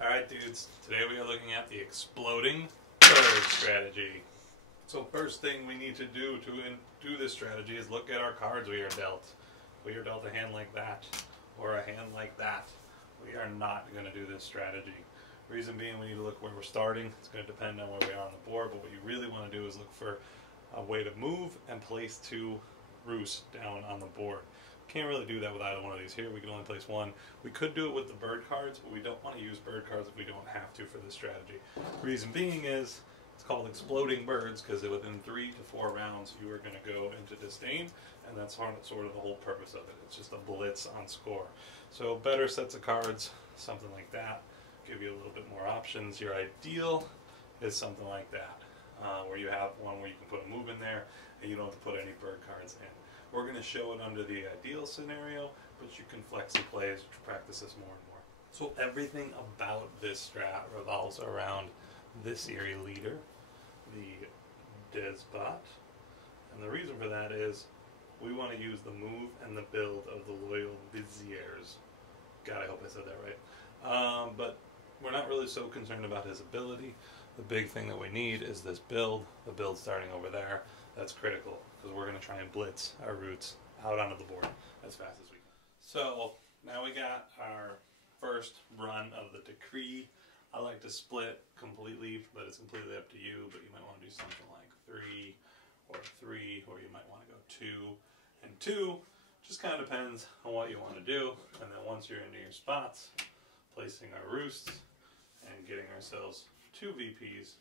Alright dudes, today we are looking at the exploding bird strategy. So first thing we need to do this strategy is look at our cards we are dealt. We are dealt a hand like that, or a hand like that. We are not going to do this strategy. Reason being, we need to look where we're starting. It's going to depend on where we are on the board, but what you really want to do is look for a way to move and place two roosts down on the board. Can't really do that with either one of these here. We can only place one. We could do it with the bird cards, but we don't want to use bird cards if we don't have to for this strategy. Reason being is it's called exploding birds because within 3 to 4 rounds you are going to go into disdain, and that's sort of the whole purpose of it. It's just a blitz on score. So better sets of cards, something like that, give you a little bit more options. Your ideal is something like that, where you have one where you can put a move in there and you don't have to put any bird cards in. We're going to show it under the ideal scenario, but you can flex and play as you practice this more and more. So everything about this strat revolves around this Eyrie leader, the despot, and the reason for that is we want to use the move and the build of the loyal viziers. God, I hope I said that right. But we're not really so concerned about his ability. The big thing that we need is this build, the build starting over there. That's critical because we're going to try and blitz our roots out onto the board as fast as we can. So now we got our first run of the decree. I like to split completely, but it's completely up to you. But you might want to do something like 3 or 3, or you might want to go 2 and 2. Just kind of depends on what you want to do. And then once you're into your spots, placing our roosts and getting ourselves 2 VPs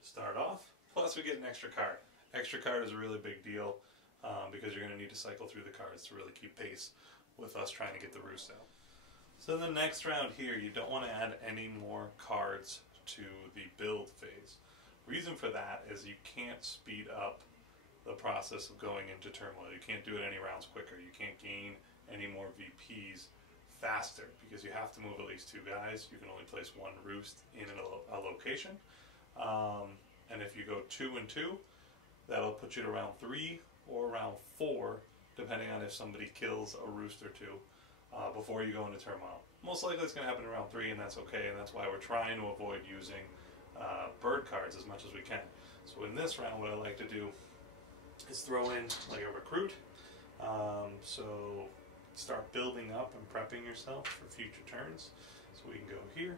to start off. Plus we get an extra card. Extra card is a really big deal because you're going to need to cycle through the cards to really keep pace with us trying to get the roost out. So the next round here, you don't want to add any more cards to the build phase. Reason for that is you can't speed up the process of going into turmoil. You can't do it any rounds quicker. You can't gain any more VPs faster because you have to move at least 2 guys. You can only place 1 roost in a location. And if you go 2 and 2, that'll put you to round 3 or round 4, depending on if somebody kills a roost or 2 before you go into turmoil. Most likely it's going to happen in round 3, and that's okay, and that's why we're trying to avoid using bird cards as much as we can. So in this round, what I like to do is throw in like a recruit. So start building up and prepping yourself for future turns. So we can go here,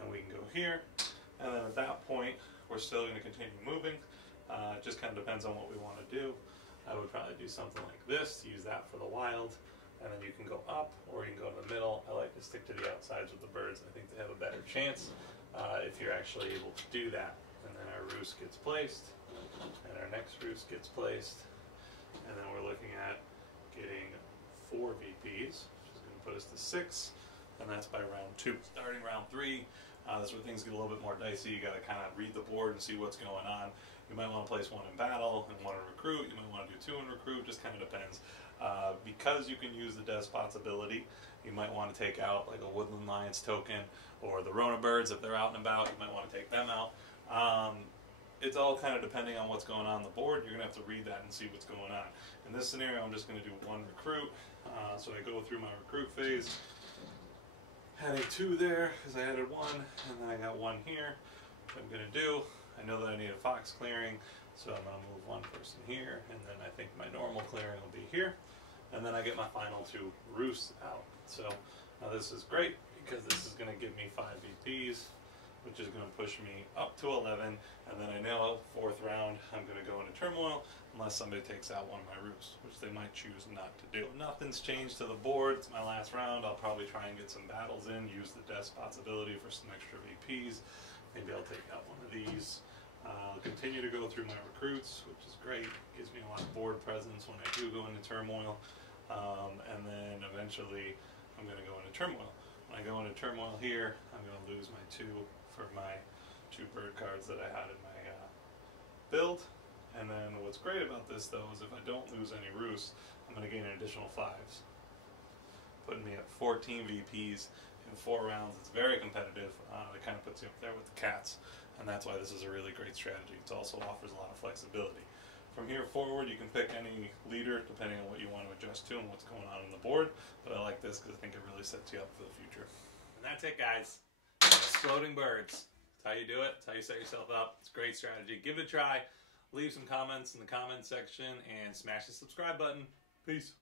and we can go here, and then at that point, we're still going to continue moving. It just kind of depends on what we want to do. I would probably do something like this, use that for the wild, and then you can go up or you can go in the middle. I like to stick to the outsides with the birds. I think they have a better chance if you're actually able to do that. And then our roost gets placed, and our next roost gets placed, and then we're looking at getting 4 VPs, which is going to put us to 6, and that's by round 2. Starting round 3, that's where things get a little bit more dicey. You got to kind of read the board and see what's going on. You might want to place 1 in battle and 1 in recruit. You might want to do 2 in recruit. Just kind of depends. Because you can use the Despot's ability, you might want to take out like a Woodland Lions token or the Rona birds if they're out and about. You might want to take them out. It's all kind of depending on what's going on the board. You're going to have to read that and see what's going on. In this scenario, I'm just going to do 1 recruit. So I go through my recruit phase, adding 2 there because I added 1, and then I got 1 here. What I'm going to do, I know that I need a fox clearing, so I'm going to move 1 person here, and then I think my normal clearing will be here, and then I get my final 2 roosts out. So now this is great because this is going to give me 5 VPs, which is going to push me up to 11, and then I know 4th round I'm going to go into turmoil unless somebody takes out 1 of my roosts, which they might choose not to do. Nothing's changed to the board. It's my last round. I'll probably try and get some battles in, use the Despot's ability for some extra VPs. Maybe I'll take out 1 of these. I'll continue to go through my recruits, which is great. Gives me a lot of board presence when I do go into turmoil. And then eventually I'm going to go into turmoil. When I go into turmoil here, I'm going to lose my 2 for my 2 bird cards that I had in my build. And then what's great about this though is if I don't lose any roosts, I'm going to gain an additional 5s, putting me at 14 VPs in 4 rounds. It's very competitive. It kind of puts you up there with the cats, and that's why this is a really great strategy. It also offers a lot of flexibility. From here forward, you can pick any leader depending on what you want to adjust to and what's going on the board, but I like this because I think it really sets you up for the future. And that's it, guys. exploding birds. It's how you do it. It's how you set yourself up. It's a great strategy. Give it a try. Leave some comments in the comments section and smash the subscribe button. Peace.